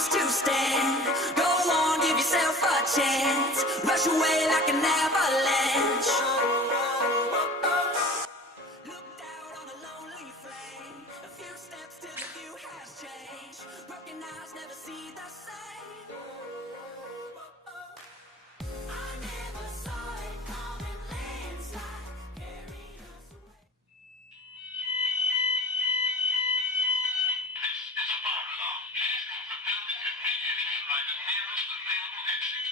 used to stand. Go on, give yourself a chance. Rush away like an avalanche. Looked out on a lonely flame. A few steps till the view has changed. Broken eyes never see the same. I never saw it coming, landslide carry us away. This is a fire alarm. Please move the building immediately by the nearest available exit.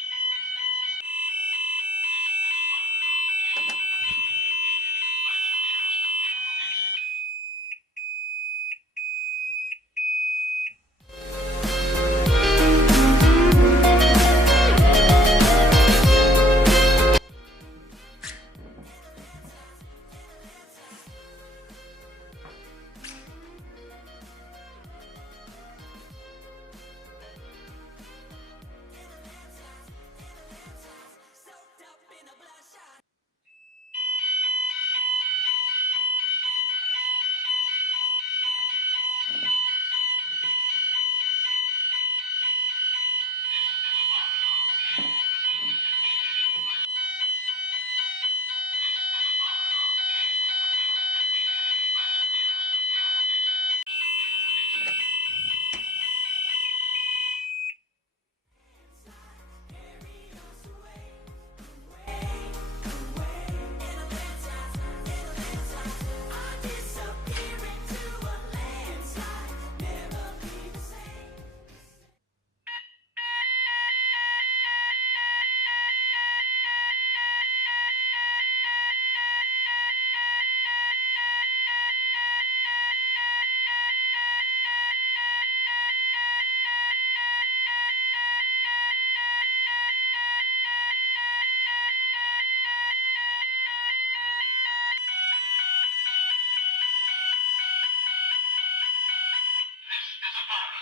Soaked up in a bloodshot. This is a fire